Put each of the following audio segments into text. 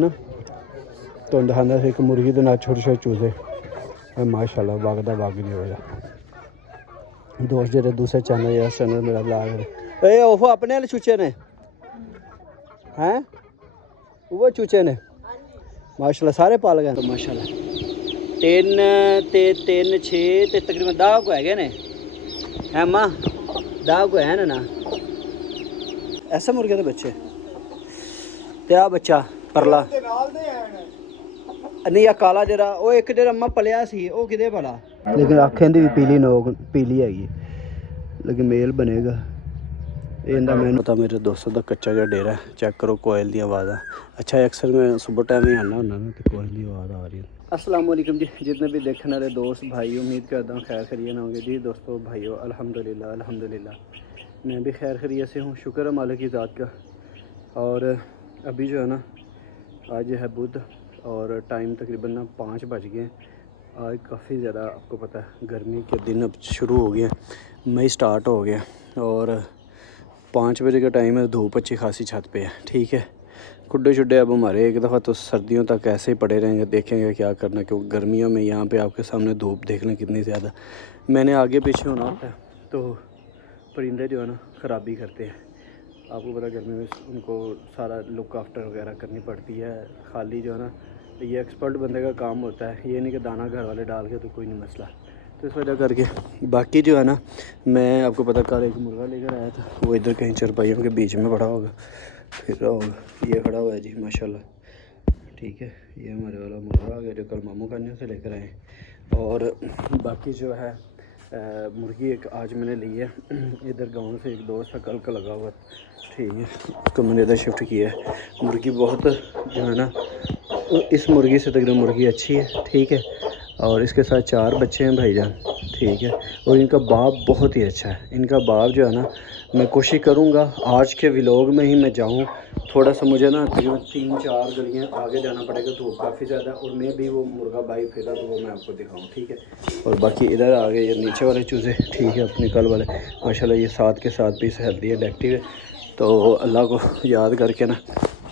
ना धुंद खांदा सी एक मुर्गी दे नाल छोटे छोटे चूजे माशाल्लाह वगदा वग नहीं होया दोस्त जेह्ड़े दूसरे चैनल या चैनल मेरा ब्लॉग ए ओहो अपने वाले चूचे ने हैं वो चूचे ने माशाल्लाह सारे पाल गए तो माशाल्लाह 3 ते 3 6 ते तकरीबन 10 को है ने है मां 10 को है ना ऐसा मुर्गे के बच्चे ते आ बच्चा परला नहीं आ काला जरा वो एक जरा अम्मा पलिया सी वो किदे भला लेकिन अखें दी भी पीली नोक पीली हैगी लेकिन मेल बनेगा इंदा मैनू पता मेरे दोस्तों का कच्चा जो डेरा है चेक करो कोयल दी आवाज़ अच्छा है अक्सर मैं सुबह टाइम ही आना होना ना तो कोयल की आवाज़ आ रही है। अस्सलाम वालेकुम जी जितने भी देखने वाले दोस्त भाई उम्मीद करता हूँ खैर खैरियत ना होंगे जी दोस्तों भाइयों अल्हम्दुलिल्लाह अल्हम्दुलिल्लाह मैं भी खैर खैरियत से हूँ शुक्र है मालिक की ज़ात का। और अभी जो है ना आज है बुध और टाइम तकरीबन ना 5 बज गए। आज काफ़ी ज़्यादा आपको पता है गर्मी के दिन अब शुरू हो गए मई स्टार्ट हो गया और 5 बजे का टाइम है धूप अच्छी खासी छत पे है ठीक है। खुड्डे शुड्डे अब हमारे एक दफ़ा तो सर्दियों तक ऐसे ही पड़े रहेंगे देखेंगे क्या करना क्योंकि गर्मियों में यहाँ पे आपके सामने धूप देखना कितनी ज़्यादा मैंने आगे पीछे होना होता है तो परिंदे जो है ना ख़राबी करते हैं आपको पता गर्मी में उनको सारा लुक आफ्टर वगैरह करनी पड़ती है खाली जो है ना ये एक्सपर्ट बंदे का काम होता है ये नहीं कि दाना घर वाले डाल के तो कोई नहीं मसला तो इस वजह करके बाकी जो है ना मैं आपको पता कल एक मुर्गा लेकर आया था वो इधर कहीं चरपाइयों के बीच में पड़ा होगा फिर रहा होगा ये खड़ा हुआ है जी माशाल्लाह ठीक है। ये हमारे वाला मुर्गा आ गया जो कल मामू खाने से लेकर आए और बाकी जो है मुर्गी एक आज मैंने ली है इधर गांव से एक दोस्त था कल का लगा हुआ ठीक है उसको मैंने इधर शिफ्ट किया है। मुर्गी बहुत जो है ना इस मुर्गी से तकरीबन मुर्गी अच्छी है ठीक है और इसके साथ 4 बच्चे हैं भाईजान ठीक है और इनका बाप बहुत ही अच्छा है। इनका बाप जो है ना मैं कोशिश करूँगा आज के व्लॉग में ही मैं जाऊँ थोड़ा सा मुझे ना तकरीबन 3-4 गलियाँ आगे जाना पड़ेगा धूप काफ़ी ज़्यादा और मैं भी वो मुर्गा बाई फिरा तो वो मैं आपको दिखाऊँ ठीक है। और बाकी इधर आगे ये नीचे वाले चूज़े ठीक है अपने कल वाले माशाल्लाह ये 7 के 7 पीस हेल्दी है एक्टिव है तो अल्लाह को याद करके ना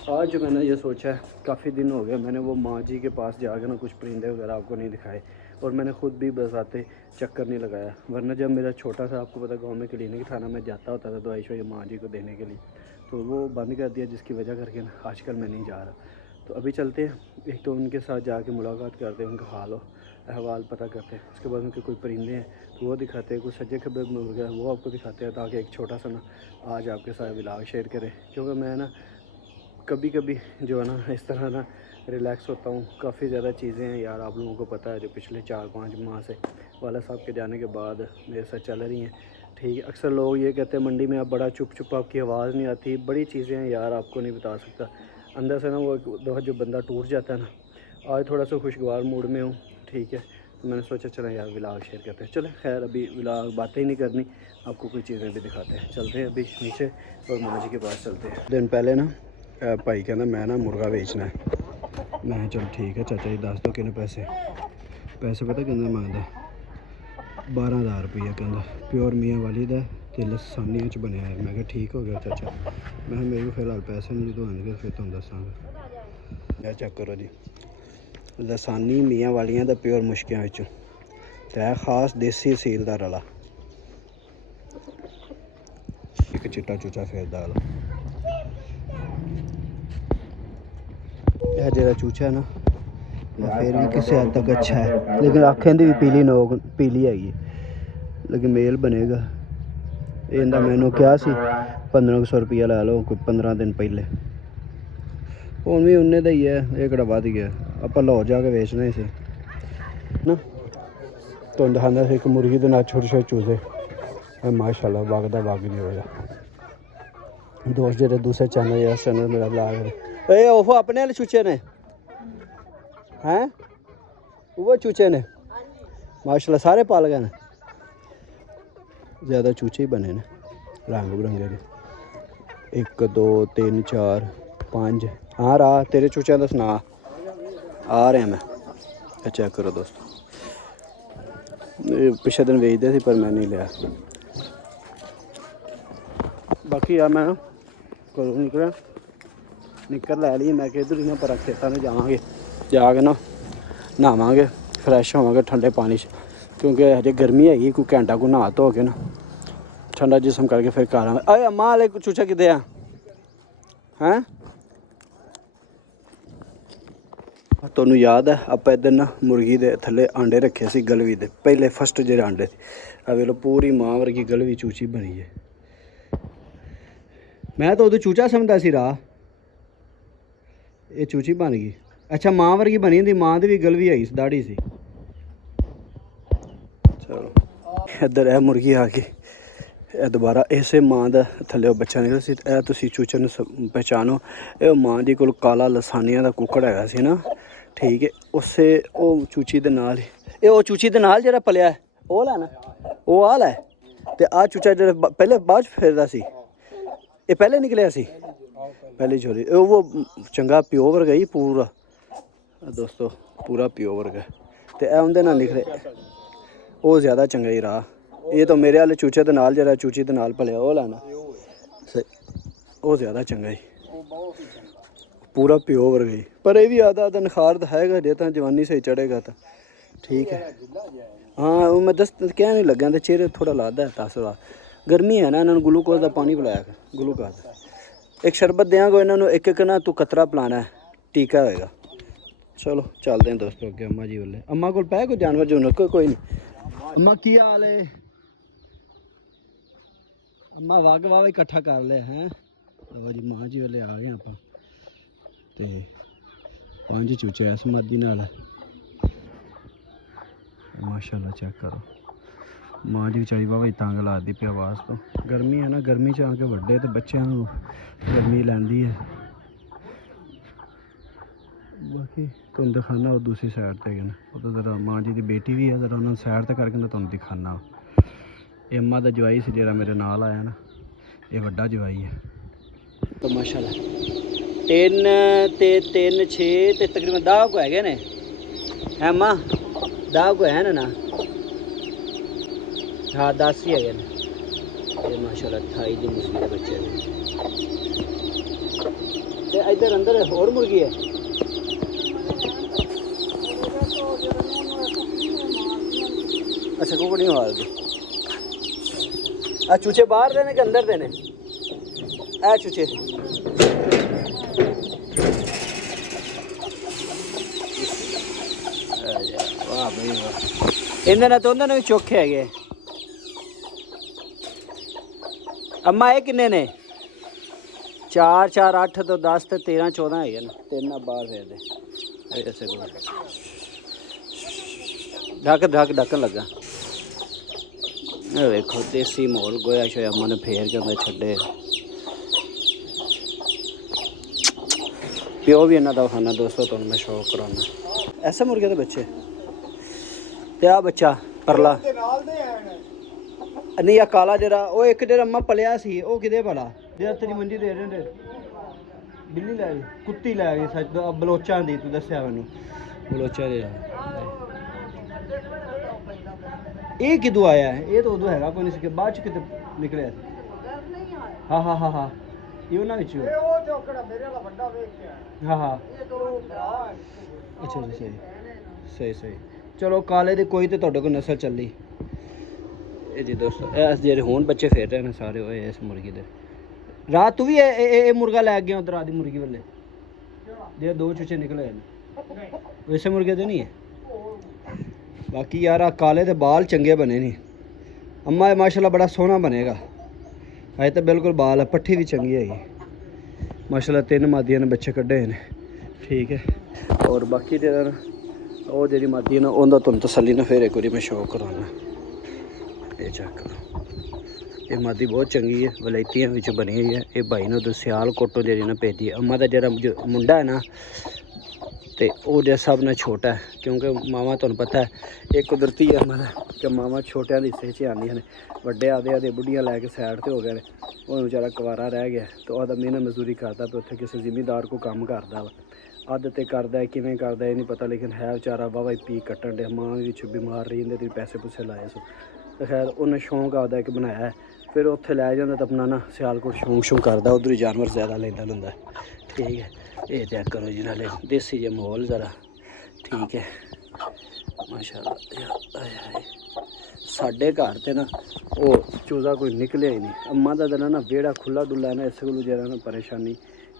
आज जो मैंने ये सोचा है काफ़ी दिन हो गया मैंने वो माँ जी के पास जाकर ना कुछ परिंदे वगैरह आपको नहीं दिखाए और मैंने ख़ुद भी बसाते चक्कर नहीं लगाया वरना जब मेरा छोटा सा आपको पता गांव में क्लिनिक था ना मैं जाता होता था दवाई शवाई माँ जी को देने के लिए तो वो बंद कर दिया जिसकी वजह करके ना आजकल मैं नहीं जा रहा। तो अभी चलते हैं एक तो उनके साथ जाके मुलाकात करते हैं उनका हाल अहवाल पता करते हैं उसके बाद उनके कोई परिंदे हैं तो वो दिखाते हैं कुछ सज्जे खब्बे मुर्गे हैं वो आपको दिखाते हैं ताकि एक छोटा सा ना आज आपके साथ व्लॉग शेयर करें क्योंकि मैं ना कभी कभी जो है ना इस तरह ना रिलैक्स होता हूँ। काफ़ी ज़्यादा चीज़ें हैं यार आप लोगों को पता है जो पिछले 4-5 माह से वाला साहब के जाने के बाद मेरे साथ चल रही हैं ठीक है। अक्सर लोग ये कहते हैं मंडी में आप बड़ा चुप चुप आपकी आवाज़ नहीं आती बड़ी चीज़ें हैं यार आपको नहीं बता सकता अंदर से ना वो दफ़ा जो बंदा टूट जाता है ना। आज थोड़ा सा खुशगवार मूड में हूँ ठीक है तो मैंने सोचा चलो यार व्लॉग शेयर करते हैं। चले खैर अभी व्लॉग बातें ही नहीं करनी आपको कुछ चीज़ें भी दिखाते हैं चलते हैं अभी नीचे और माँ जी के पास चलते हैं। दिन पहले ना भाई कहना मैं ना मुर्गा बेचना है मैं चल ठीक है चाचा जी दस दो किन्ने पैसे पता कहना मंगदा 12,000 रुपया कहना प्योर मियाँ वाली दा ते लसानी च बनया है। मैं ठीक हो गया चाचा मैं मेरे फिलहाल पैसे नहीं जो आएंगे फिर तुम दसांगा। चेक करो जी लसानी मियाँ वालियां दा प्योर मुश्कियां विचों ते खास देसी असील दा रला एक चिट्टा चूचा फिरदा यह जरा चूचा है ना फिर भी किसी हद तक अच्छा है लेकिन आखें दी भी पीली नोक पीली हैगी लेकिन मेल बनेगा इंदा मैनू क्या सी 1500 रुपया ला लो कोई 15 दिन पहले हुण भी उन्ने दा ही है ये किहड़ा वध गया आपां लाहौर जाके बेचना इसे ना धुंद खांदा सी एक मुर्गी दे नाल छोटे छोटे चूजे माशाल्लाह वगदा वग नहीं होया दोस्त जेह्ड़े दूसरे चैनल या चैनल मेरा ब्लॉग ए ओहो अपने वाले चूचे ने हैं वो चूचे ने माशाल्लाह सारे पाल गए ने ज़्यादा चूचे ही बने ने रंग बिरंगे के 1 2 3 4 5 हाँ रहा तेरे चूचों का सुना आ रहे हैं मैं चेक करो दोस्तों पिछले दिन बेचते थे पर मैं नहीं लिया बाकी यार मैं करो निकला ਨਿੱਕਰ ਲੈ ਲਈ। ਮੈਂ ਕਿਹਾ ਇੱਧਰ ਹੀ ਨਾ ਪਰ ਖੇਤਾਂ ਨੂੰ ਜਾਵਾਂਗੇ, ਜਾ ਕੇ ਨਾ ਨਹਾਵਾਂਗੇ, ਫਰੈਸ਼ ਹੋਵਾਂਗੇ ਠੰਡੇ ਪਾਣੀ 'ਚ, ਕਿਉਂਕਿ ਹਜੇ ਗਰਮੀ ਹੈਗੀ। ਕੋਈ ਘੰਟਾ ਕੋ ਨਹਾ ਧੋ ਕੇ ਨਾ ਠੰਡਾ ਜਿਸਮ ਕਰਕੇ ਫਿਰ ਘਰ ਆਵਾਂਗੇ। ਓਏ ਅੰਮਾ ਵਾਲੇ ਚੂਚਾ ਕਿੱਥੇ ਆ ਹੈਂ? ਤੁਹਾਨੂੰ ਯਾਦ ਹੈ ਆਪਾਂ ਇੱਧਰ ਨਾ ਮੁਰਗੀ ਦੇ ਥੱਲੇ ਆਂਡੇ ਰੱਖੇ ਸੀ ਗਲਵੀ ਦੇ, ਪਹਿਲੇ ਫਸਟ ਜਿਹੜੇ ਆਂਡੇ ਸੀ। ਆ ਵੇਖ ਲਓ ਪੂਰੀ ਮਾਂ ਵਰਗੀ ਗਲਵੀ ਚੂਚੀ ਬਣੀ ਹੈ। ਮੈਂ ਤਾਂ ਉਦੋਂ ਚੂਚਾ ਸਮਝਦਾ ਸੀ ਰਾਹ, ਇਹ ਚੂਚੀ ਬਣ ਗਈ। ਅੱਛਾ ਮਾਂ ਵਰਗੀ ਬਣੀ ਹੁੰਦੀ, ਮਾਂ ਦੀ ਵੀ ਗਲਵੀ ਹੈਗੀ ਸੀ, ਦਾੜੀ ਸੀ। ਚਲੋ ਇੱਧਰ ਇਹ ਮੁਰਗੀ ਆ ਗਈ, ਇਹ ਦੁਬਾਰਾ ਇਸੇ ਮਾਂ ਦਾ ਥੱਲੇ ਬੱਚਾ ਨਿਕਲਿਆ ਸੀ। ਇਹ ਤੁਸੀਂ ਚੂਚੇ ਨੂੰ ਪਹਿਚਾਣੋ, ਇਹ ਮਾਂ ਦੀ ਕੋਲ ਕਾਲਾ ਲਸਾਨੀਆਂ ਦਾ ਕੁੱਕੜ ਹੈਗਾ ਸੀ ਨਾ, ਠੀਕ ਹੈ। ਉਸੇ ਉਹ ਚੂਚੀ ਦੇ ਨਾਲ ਹੀ, ਇਹ ਉਹ ਚੂਚੀ ਦੇ ਨਾਲ ਜਿਹੜਾ ਪਲਿਆ ਉਹ ਲੈ ਨਾ, ਉਹ ਆ ਲੈ। ਅਤੇ ਆਹ ਚੂਚਾ ਜਿਹੜਾ ਪਹਿਲੇ ਬਾਅਦ 'ਚ ਫਿਰਦਾ ਸੀ, ਇਹ ਪਹਿਲੇ ਨਿਕਲਿਆ ਸੀ, ਪਹਿਲੀ ਛੋਰੀ। ਉਹ ਚੰਗਾ ਪਿਓ ਵਰਗਾ ਹੀ ਪੂਰਾ ਦੋਸਤੋ, ਪੂਰਾ ਪਿਓ ਵਰਗਾ। ਅਤੇ ਇਹ ਉਹਦੇ ਨਾਲ ਨਿਕਲੇ, ਉਹ ਜ਼ਿਆਦਾ ਚੰਗਾ ਹੀ ਰਾਹ। ਇਹ ਤਾਂ ਮੇਰੇ ਵਾਲੇ ਚੂਚੇ ਦੇ ਨਾਲ, ਜਿਹੜਾ ਚੂਚੀ ਦੇ ਨਾਲ ਪਲਿਆ ਉਹ ਲੈਣਾ, ਉਹ ਜ਼ਿਆਦਾ ਚੰਗਾ ਹੀ, ਪੂਰਾ ਪਿਓ ਵਰਗਾ ਹੀ। ਪਰ ਇਹ ਵੀ ਆਦਾ ਨਖਾਰ ਤਾਂ ਹੈਗਾ, ਜੇ ਤਾਂ ਜਵਾਨੀ ਸਹੀ ਚੜ੍ਹੇਗਾ ਤਾਂ ਠੀਕ ਹੈ। ਹਾਂ ਉਹ ਮੈਂ ਕਹਿ ਨਹੀਂ ਲੱਗਾ, ਤੇ ਚਿਹਰੇ ਥੋੜ੍ਹਾ ਲੱਗਦਾ ਹੈ ਤਾਸਰਾ। ਗਰਮੀ ਹੈ ਨਾ, ਇਹਨਾਂ ਨੂੰ ਗਲੂਕੋਜ਼ ਦਾ ਪਾਣੀ ਪਿਲਾਇਆ ਕਰ, ਗਲੂਕੋਜ਼ ਦਾ ਇੱਕ ਸ਼ਰਬਤ ਦਿਆਂਗਾ ਇਹਨਾਂ ਨੂੰ, ਇੱਕ ਇੱਕ ਨਾ ਤੂੰ ਕਤਰਾ ਪਿਲਾਣਾ, ਟੀਕਾ ਹੋਏਗਾ। ਚਲੋ ਚੱਲਦੇ ਹਾਂ ਦੋਸਤੋ ਅੱਗੇ ਅੰਮਾ ਜੀ ਵੱਲੇ। ਅੰਮਾ ਕੋਲ ਪੈ ਕੋਈ ਜਾਨਵਰ ਜੂਨਵਰ? ਕੋਈ ਨਹੀਂ। ਅੰਮਾ ਕੀ ਹਾਲ ਹੈ? ਅੰਮਾ ਵਗ ਵਾਵਾ ਇਕੱਠਾ ਕਰ ਲਿਆ ਹੈ। ਲਓ ਜੀ ਮਾਂ ਜੀ ਵੱਲੇ ਆ ਗਏ ਆਪਾਂ, ਤੇ 5 ਚੂਚੇ ਇਸ ਮਾਦੀ ਨਾਲ। ਮਾਸ਼ਾਅੱਲਾ ਚੈੱਕ ਕਰੋ, ਮਾਂ ਜੀ ਵਿਚਾਰੀ ਵਾਵਾ ਤੰਗ ਲਾਦੀ ਪਈ ਆਵਾਜ਼ ਤੋਂ। ਗਰਮੀ ਹੈ ਨਾ, ਗਰਮੀ 'ਚ ਆ ਕੇ ਵੱਡੇ ਤੇ ਬੱਚਿਆਂ ਨੂੰ ਗਰਮੀ ਲੈਂਦੀ ਹੈ। ਬਾਕੀ ਤੁਹਾਨੂੰ ਦਿਖਾਣਾ ਉਹ ਦੂਸਰੀ ਸਾਈਡ 'ਤੇ ਗਏ ਨੇ, ਉਹ ਤਾਂ ਜ਼ਰਾ ਮਾਂ ਜੀ ਦੀ ਬੇਟੀ ਵੀ ਹੈ, ਜ਼ਰਾ ਉਹਨਾਂ ਨੂੰ ਸਾਈਡ 'ਤੇ ਕਰਕੇ ਮੈਂ ਤੁਹਾਨੂੰ ਦਿਖਾਣਾ। ਇਹ ਅੰਮਾ ਦਾ ਜਵਾਈ ਸੀ ਜਿਹੜਾ ਮੇਰੇ ਨਾਲ ਆਇਆ ਨਾ, ਇਹ ਵੱਡਾ ਜਵਾਈ ਹੈ। ਤਾਂ ਮਾਸ਼ਾਅੱਲਾ 3 ਤੇ 3 6 ਤੇ ਤਕਰੀਬਨ 10 ਕੋ ਹੈਗੇ ਨੇ ਹੈ ਅੰਮਾ, 10 ਕੋ ਹੈ ਨਾ। ਹਾਂ 10 ਹੀ ਹੈਗੇ ਨੇ। ਇਹ ਮਾਸ਼ਾਅੱਲਾ 28 ਦੀ ਮੁਰਗੀ ਦੇ ਬੱਚੇ ਨੇ। ਤੇ ਇੱਧਰ ਅੰਦਰ ਹੋਰ ਮੁਰਗੀ ਹੈ। ਅੱਛਾ ਕੁਕੜੀ ਮਾਰਦੀ। ਆ ਚੂਚੇ ਬਾਹਰ ਦੇ ਨੇ ਕਿ ਅੰਦਰ ਦੇ ਨੇ? ਇਹ ਚੂਚੇ ਵਾਹ ਬਈ ਵਾਹ, ਇਹਨਾਂ ਨਾਲ ਤਾਂ ਉਹਨਾਂ ਨੇ ਵੀ ਚੋਖੇ ਹੈਗੇ। ਅੰਮਾ ਇਹ ਕਿੰਨੇ ਨੇ? 4 4 8 ਤੋਂ 10 ਤੇ 13 14 ਹੈਗੇ ਨੇ। 3 ਬਾਹਰ ਫਿਰਦੇ ਐਸੇ ਕੋਲ ਢੱਕਣ ਲੱਗਾ। ਇਹ ਵੇਖੋ ਦੇਸੀ ਮਾਹੌਲ, ਗੋਇਆ ਸ਼ੋਇਆ ਅੰਮਾ ਨੇ ਫੇਰ ਕੇ ਅੰਦਰ ਛੱਡੇ। ਪਿਓ ਵੀ ਇਹਨਾਂ ਦਾ ਖਾਣਾ ਦੋਸਤੋ ਤੁਹਾਨੂੰ ਮੈਂ ਸ਼ੌਕ ਕਰਾਉਣਾ। ਐਸੇ ਮੁਰਗੇ ਦੇ ਬੱਚੇ ਤੇ ਆ ਬੱਚਾ ਪਰਲਾ ਨਹੀਂ, ਆ ਕਾਲਾ ਜਿਹੜਾ ਉਹ ਇੱਕ ਜਿਹੜਾ ਅੰਮਾ ਪਲਿਆ ਸੀ ਉਹ ਕਿਹਦੇ ਭਲਾ, ਜਿਹੜਾ ਤੇਰੀ ਮੰਜੀ ਦੇ ਰਹੇ ਨੇ? ਬਿੱਲੀ ਲੈ ਗਈ, ਕੁੱਤੀ ਲੈ ਗਈ ਸੱਚ, ਬਲੋਚਾਂ ਦੀ ਤੂੰ ਦੱਸਿਆ ਮੈਨੂੰ, ਬਲੋਚਾਂ ਦੇ। ਇਹ ਕਿਦੋਂ ਆਇਆ ਹੈ? ਇਹ ਤਾਂ ਉਦੋਂ ਹੈਗਾ ਕੋਈ ਨਹੀਂ ਸੀ, ਬਾਅਦ ਚ ਕਿਤੇ ਨਿਕਲਿਆ ਸੀ। ਹਾਂ ਹਾਂ ਹਾਂ ਹਾਂ, ਇਹ ਉਹਨਾਂ ਵਿੱਚ ਹਾਂ ਹਾਂ। ਅੱਛਾ ਜੀ, ਸਹੀ ਸਹੀ। ਚਲੋ ਕਾਲੇ ਦੇ ਕੋਈ ਤੇ ਤੁਹਾਡੇ ਕੋਲ ਨਸਲ ਚੱਲੀ। ਇਹ ਜੀ ਦੋਸਤੋ ਇਹ ਜਿਹੜੇ ਹੁਣ ਬੱਚੇ ਫੇਰ ਰਹੇ ਨੇ ਸਾਰੇ ਹੋਏ ਇਸ ਮੁਰਗੀ ਦੇ। ਰਾਤ ਤੂੰ ਵੀ ਇਹ ਮੁਰਗਾ ਲੈ ਗਿਆ ਉਧਰ ਆਦੀ ਮੁਰਗੀ ਵੱਲੇ, ਜੇ 2 ਚੂਚੇ ਨਿਕਲੇ ਨੇ, ਵੈਸੇ ਮੁਰਗੇ ਤੇ ਨਹੀਂ ਹੈ। ਬਾਕੀ ਯਾਰ ਆ ਕਾਲੇ ਦੇ ਬਾਲ ਚੰਗੇ ਬਣੇ ਨੇ। ਅੰਮਾ ਮਾਸ਼ਾਅੱਲਾ ਬੜਾ ਸੋਹਣਾ ਬਣੇਗਾ। ਅਜੇ ਤਾਂ ਬਿਲਕੁਲ ਬਾਲ ਹੈ, ਪੱਠੀ ਵੀ ਚੰਗੀ ਹੈਗੀ ਮਾਸ਼ਾਅੱਲਾ। 3 ਮਾਦੀਆਂ ਨੇ ਬੱਚੇ ਕੱਢੇ ਨੇ, ਠੀਕ ਹੈ। ਔਰ ਬਾਕੀ ਜਿਹੜਾ ਉਹ ਜਿਹੜੀ ਮਾਦੀ ਹੈ ਨਾ, ਉਹਦਾ ਤੁਹਾਨੂੰ ਤਸੱਲੀ ਨਾਲ ਫਿਰ ਇੱਕ ਵਾਰੀ ਮੈਂ ਸ਼ੌਕ ਕਰਾਉਣਾ। ਇਹ ਚੈੱਕ ਕਰੋ, ਇਹ ਮਾਦੀ ਬਹੁਤ ਚੰਗੀ ਹੈ, ਵਲੈਤੀਆਂ ਵਿੱਚ ਬਣੀ ਹੋਈ ਹੈ। ਇਹ ਭਾਈ ਨੇ ਉਧਰ ਸਿਆਲਕੋਟ ਤੋਂ ਜਿਹੜੀ ਨਾ ਭੇਜੀ ਹੈ। ਅੰਮਾ ਦਾ ਜਿਹੜਾ ਮੁੰਡਾ ਹੈ ਨਾ, ਤੇ ਉਹ ਜਿਸ ਹਿਸਾਬ ਨਾਲ ਛੋਟਾ ਹੈ, ਕਿਉਂਕਿ ਮਾਵਾਂ ਤੁਹਾਨੂੰ ਪਤਾ ਹੈ ਇਹ ਕੁਦਰਤੀ ਹੈ ਅੰਮਾ ਦਾ ਕਿ ਮਾਵਾਂ ਛੋਟਿਆਂ ਦੇ ਹਿੱਸੇ 'ਚ ਆਉਂਦੀਆਂ ਨੇ। ਵੱਡੇ ਆਦੇ ਬੁੱਢੀਆਂ ਲੈ ਕੇ ਸਾਈਡ 'ਤੇ ਹੋ ਗਏ ਨੇ, ਉਹ ਵਿਚਾਰਾ ਕੁਵਾਰਾ ਰਹਿ ਗਿਆ ਤੇ ਉਹਦਾ ਮਿਹਨਤ ਮਜ਼ਦੂਰੀ ਕਰਦਾ ਪਿਆ ਉੱਥੇ, ਕਿਸੇ ਜ਼ਿਮੀਂਦਾਰ ਕੋ ਕੰਮ ਕਰਦਾ ਵਾ। ਅੱਧ ਤੇ ਕਰਦਾ ਕਿਵੇਂ ਕਰਦਾ ਇਹ ਨਹੀਂ ਪਤਾ, ਲੇਕਿਨ ਹੈ ਵਿਚਾਰਾ ਵਾਹਵਾ ਪੀ ਕੱਟਣ ਡਿਆ। ਮਾਂ ਵਿੱਚ ਬਿਮਾਰ ਰਹੀ ਜਾਂਦੇ, ਤੁਸੀਂ ਪੈਸੇ ਪੂਸੇ ਲਾਏ ਸੋ ਤੇ ਖੈਰ ਉਹਨੇ ਸ਼ੌਂਕ ਆਪਦਾ ਇੱਕ ਬਣਾਇਆ। ਫਿਰ ਉੱਥੇ ਲੈ ਜਾਂਦਾ ਤਾਂ ਆਪਣਾ ਨਾ ਸਿਆਲਕੋਟ ਸ਼ੌਂਕ ਕਰਦਾ, ਉੱਧਰ ਹੀ ਜਾਨਵਰ ਜ਼ਿਆਦਾ ਲੈਂਦਾ ਹੁੰਦਾ। ठीक है। ये चेक करो जी, नाले देसी जे माहौल ज़रा ठीक है माशाल्लाह। साढ़े घर ते ना वो चूजा कोई निकलिया ही नहीं। अम्मा का दिन ना बेड़ा खुला डुला ना, इस को जरा ना परेशानी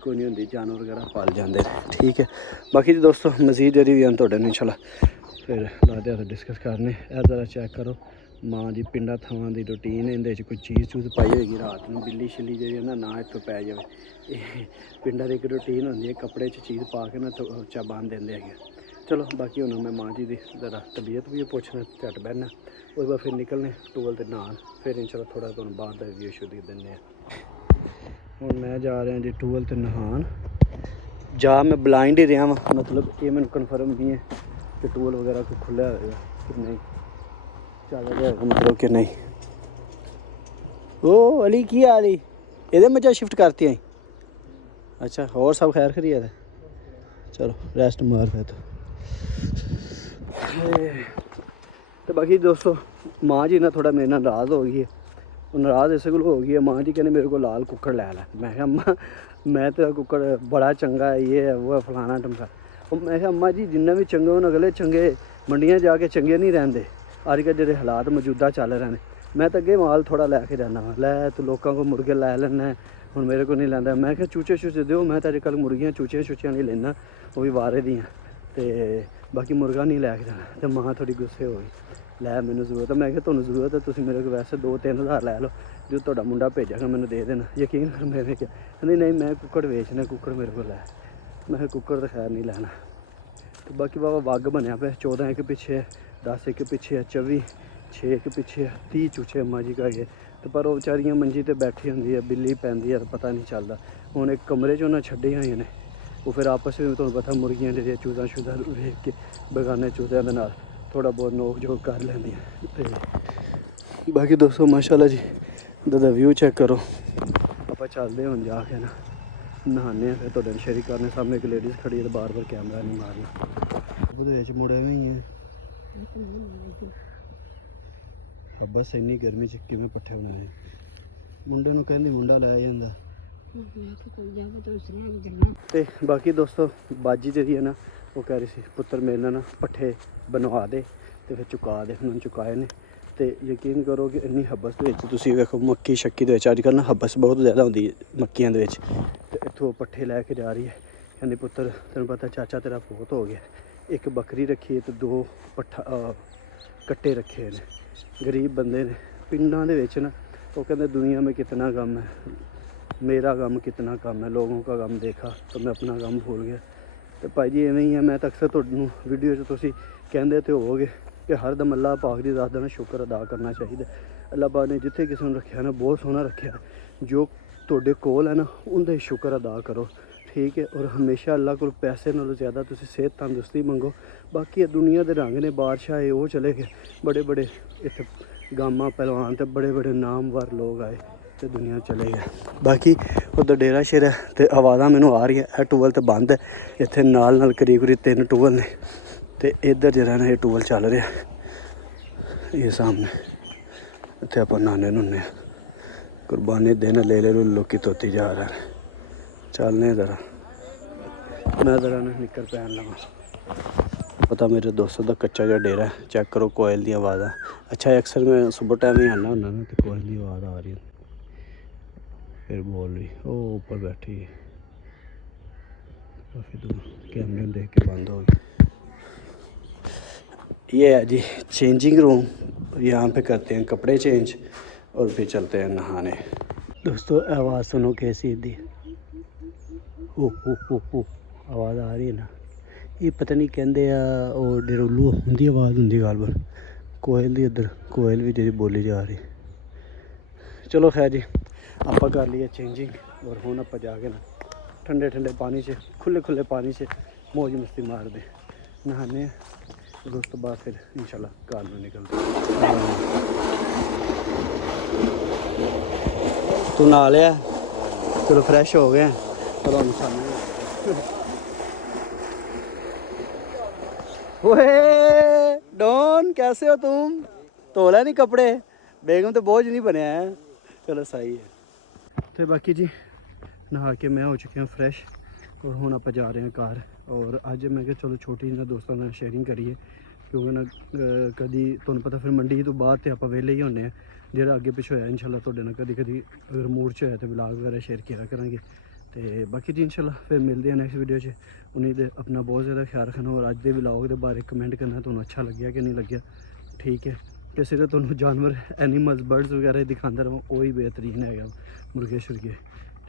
कोई नहीं होंगी, जानवर वगैरह पाल जाते हैं। ठीक है बाकी जी दोस्तों मजीद जरी भी थोड़े इंशाल्लाह फिर लाते हथ डिस्कस करने। ज़रा चेक करो माँ जी पिंडा थवां की रूटीन, इहदे कोई चीज़ चूज़ पाई होगी रात में, बिल्ली शिल्ली जी ना इतों पै जाए। पिंडा की एक रूटीन होंगी है, कपड़े चीज़ पा के ना चा बांध देंगे है। चलो बाकी हूँ मैं माँ जी की ज़रा तबीयत भी पूछना, झट बहना उसके बाद फिर निकलने टूल ते नहान, फिर इंशाल्लाह थोड़ा तुहानूं बाहर का व्यू शू दे देंगे। हुण मैं जा रहा जी टूल ते नहान। जा मैं ब्लाइंड ही रहा वहाँ, मतलब ये मैंने कन्फर्म नहीं है कि टूल वगैरह कोई खुला होगा कि नहीं, चल रहा है मतलब कि नहीं। ओ अली की हाल ही ये में शिफ्ट करती आई। अच्छा और सब खैर खरीद है, चलो रेस्ट मार फिर तो बाकी दोस्तों माँ जी ना थोड़ा मेरे नाल नाराज़ हो गई है। नाराज़ इस गल हो गई है, माँ जी कहने मेरे को लाल कुक्कड़ लै लै। मैं क्या अम्मा मैं तेरा कुक्कड़ बड़ा चंगा है, ये है वो है फलाना टमका। मैं क्या अम्मा जी जिन्ना भी चंगे होन अगले चंगे मंडियां जाके चंगे नहीं रहंदे। अजकल जेह्ड़े हालात मौजूदा चल रहे हैं, मैं तो अगे माल थोड़ा लैके जाना वा, लै तू लोगों को मुर्गे लै लैना हुण मेरे को नहीं लैंदा। मैं क्या चूचे चूचे दो, मैं तो अजकल मुर्गियां चूचियां चूचियां नहीं लेना, वो भी वारे दियां ते बाकी मुर्गा नहीं लैके जाना। तो मां थोड़ी गुस्से हो गई, लै मैनू जरूरत है। मैं क्या तुहानूं जरूरत है, तुसीं मेरे को वैसे 2-3 हज़ार लै लो, जो तुहाडा मुंडा भेजेगा मैनू दे देना, यकीन कर। मेरे क्या नहीं मैं कुक्कड़ बेचने, कुक्कड़ मेरे को लै। मैं कुक्कड़ तो खैर नहीं लैना। तो बाकी बाबा वग बनया पे 14 एक पिछे, 10 एक पिछे, 24 6 एक पिछे, 30 चूचे अम्मा जी का गए। तो पर वो बेचारियां मंजी ते बैठी होंदी है, बिल्ली पैंदी है, पता नहीं चलता। हुण एक कमरे च उन्हें छड्डी हुई ने, वो फिर आपस में तुहानूं पता मुर्गियां जेह्ड़ियां चूजा शूजा वेख के बेगाने चूज़ियां दे नाल थोड़ा बहुत नोक झोंक कर लैंदियां। ते बाकी दोस्तों माशाल्लाह जी दा व्यू चेक करो। आप चलते हुण जाके ना नहाने फिर तुहाडे नाल शेयर करने। सामने एक लेडीज़ खड़ी है, बार बार कैमरा नहीं मारना। वो मुड़े हुए ही है बस इन्नी गर्मी च किवें पट्ठे बनाए। मुंडे नूं कहंदी मुंडा लै जांदा। ते बाकी दोस्तों बाजी जी है ना वो कह रही सी पुत्र मेरे ना पट्ठे बनवा दे तो फिर चुका दे, उन्होंने चुकाए ने। तो यकीन करो कि इन्नी हब्बस तुसीं वेखो मक्की शक्की दे अजकल ना हब्बस बहुत ज़्यादा होंदी मक्कियां दे विच। ते इत्थों पट्ठे लैके जा रही है, कहंदी पुत्र तेनों पता चाचा तेरा फौत हो गया, एक बकरी रखी है तो 2 कट्टे रखे ने। गरीब बंदे ने पिंडां दे विच ना, वो कहते दुनिया में कितना गम है, मेरा गम कितना कम है, लोगों का गम देखा तो मैं अपना गम भूल गया। तो भाई जी इवें ही है, मैं तो अक्सर तुहानूं वीडियो च तुसीं कहंदे ते होवोगे कि हर दम अल्लाह पाक दी ज़ात दा ना शुक्र अदा करना चाहिए। अल्लाह पाक ने जिथे किसी नूं रखिया ना बहुत सोहना रखिया, जो तुहाडे कोल है ना उंदा ही शुक्र अदा करो। ठीक है और हमेशा अल्लाह को पैसे नालों ज़्यादा तुसीं सेहत तंदुरुस्ती मंगो। बाकी दुनिया के रंग ने, बादशाह आए वो चले गए, बड़े बड़े इत्थे गामा पहलवान तो बड़े बड़े नामवर लोग आए तो दुनिया चले गए। बाकी उधर डेरा शेरा तो आवाज़ा मैनू आ रही है, टूबल तो बंद है इत्थे नाल करीब 3 टूबल ने। तो इधर जरा ना ये टूबल चल रहा है, ये सामने इत्थे आप नहाने नुने कुर्बानी दिन ले लोग धोती जा रहे हैं। चलने ज़रा मैं ज़रा ना निक्कर पहन लगा। पता मेरे दोस्तों का कच्चा जा डेरा है, चेक करो कोयल दी आवाज़। अच्छा अक्सर मैं सुबह टाइम ही आना होना ना, तो कोयल की आवाज़ आ रही है, फिर बोल रही वो ऊपर बैठी है काफ़ी दूर, कैमरे में देख के बंद हो गई। ये है जी चेंजिंग रूम, यहाँ पे करते हैं कपड़े चेंज और फिर चलते हैं नहाने। दोस्तों आवाज़ सुनो कैसी दी, ओ आवाज़ आ रही है ना, ये पता नहीं कहते और डरुल्लू उनकी आवाज़ होंगी गलबार, कोयल की उधर कोयल भी जी बोली जा रही। चलो खैर जी आप कर लिए चेंजिंग और हुण आप जाके ना ठंडे ठंडे पानी से खुले पानी से मौज मस्ती मार दे नहाने। और उस तो बाद फिर इंशाल्लाह घर में निकलते। तू नहा लिया, चलो फ्रैश हो गए, चलो ओए डॉन कैसे हो तुम, तोला नहीं कपड़े, बेगम तो बोझ नहीं बनया है। चलो सही है। तो बाकी जी नहा के मैं हो चुके हैं फ्रैश, ਔਰ ਹੁਣ ਆਪਾਂ ਜਾ ਰਹੇ ਹਾਂ ਘਰ। ਔਰ ਅੱਜ ਮੈਂ ਕਿਹਾ ਚਲੋ ਛੋਟੀ ਜਿਹੀ ਦੋਸਤਾਂ ਨਾਲ ਸ਼ੇਅਰਿੰਗ ਕਰੀਏ, ਕਿਉਂਕਿ ਨਾ ਕਦੀ ਤੁਹਾਨੂੰ ਪਤਾ ਫਿਰ ਮੰਡੀ ਤੋਂ ਬਾਅਦ ਤੇ ਆਪਾਂ ਵਿਹਲੇ ਹੀ ਹੁੰਦੇ ਹਾਂ। ਜਿਹੜਾ ਅੱਗੇ ਪਿੱਛੇ ਹੋਇਆ ਇਨਸ਼ਾਅੱਲਾ ਤੁਹਾਡੇ ਨਾਲ ਕਦੀ ਕਦੀ ਅਗਰ ਮੂਡ 'ਚ ਹੋਇਆ ਤਾਂ ਵਲੌਗ ਵਗੈਰਾ ਸ਼ੇਅਰ ਕਿਆ ਕਰਾਂਗੇ। ਤੇ ਬਾਕੀ ਜੀ ਇਨਸ਼ਾਅੱਲਾ ਫਿਰ ਮਿਲਦੇ ਹਾਂ ਨੈਕਸਟ ਵੀਡੀਓ 'ਚ। ਉਨੀ ਦੇ ਆਪਣਾ ਬਹੁਤ ਜ਼ਿਆਦਾ ਖਿਆਲ ਰੱਖਣਾ। ਔਰ ਅੱਜ ਦੇ ਵਲੌਗ ਦੇ ਬਾਰੇ ਕਮੈਂਟ ਕਰਨਾ ਤੁਹਾਨੂੰ ਅੱਛਾ ਲੱਗਿਆ ਕਿ ਨਹੀਂ ਲੱਗਿਆ, ਠੀਕ ਹੈ। ਕਿ ਸਿਰਫ ਤੁਹਾਨੂੰ ਜਾਨਵਰ ਐਨੀਮਲਸ ਬਰਡਸ ਵਗੈਰਾ ਦਿਖਾਉਂਦਾ ਰਹਾਂ, ਉਹ ਹੀ ਬਿਹਤਰੀਨ ਹੈਗਾ, ਮੁਰਗੇ ਸ਼ੁਰਗੇ,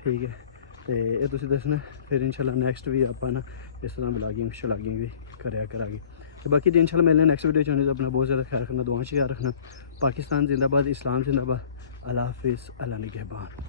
ਠੀਕ ਹੈ। ਤੇ ਇਹ ਤੁਸੀਂ ਦੱਸਣਾ ਫਿਰ ਇਨਸ਼ਾਅੱਲਾ ਨੈਕਸਟ ਵੀ ਆਪਾਂ ਨਾ ਇਸ ਤਰ੍ਹਾਂ ਵਲੌਗਿੰਗ ਸ਼ਲਾਗਿੰਗ ਵੀ ਕਰਿਆ ਕਰਾਂਗੇ। ਤੇ ਬਾਕੀ ਜੀ ਇਨਸ਼ਾਅੱਲਾ ਮਿਲਣੇ ਨੈਕਸਟ ਵੀਡੀਓ 'ਚ। ਉਹਨੇ ਆਪਣਾ ਬਹੁਤ ਜ਼ਿਆਦਾ ਖਿਆਲ ਰੱਖਣਾ, ਦੁਆਵਾਂ 'ਚ ਯਾਦ ਰੱਖਣਾ। ਪਾਕਿਸਤਾਨ ਜ਼ਿੰਦਾਬਾਦ, ਇਸਲਾਮ ਜ਼ਿੰਦਾਬਾਦ। ਅੱਲਾ ਹਾਫਿਜ਼, ਅੱਲਾ ਨਿਗਹਿਬਾਨ।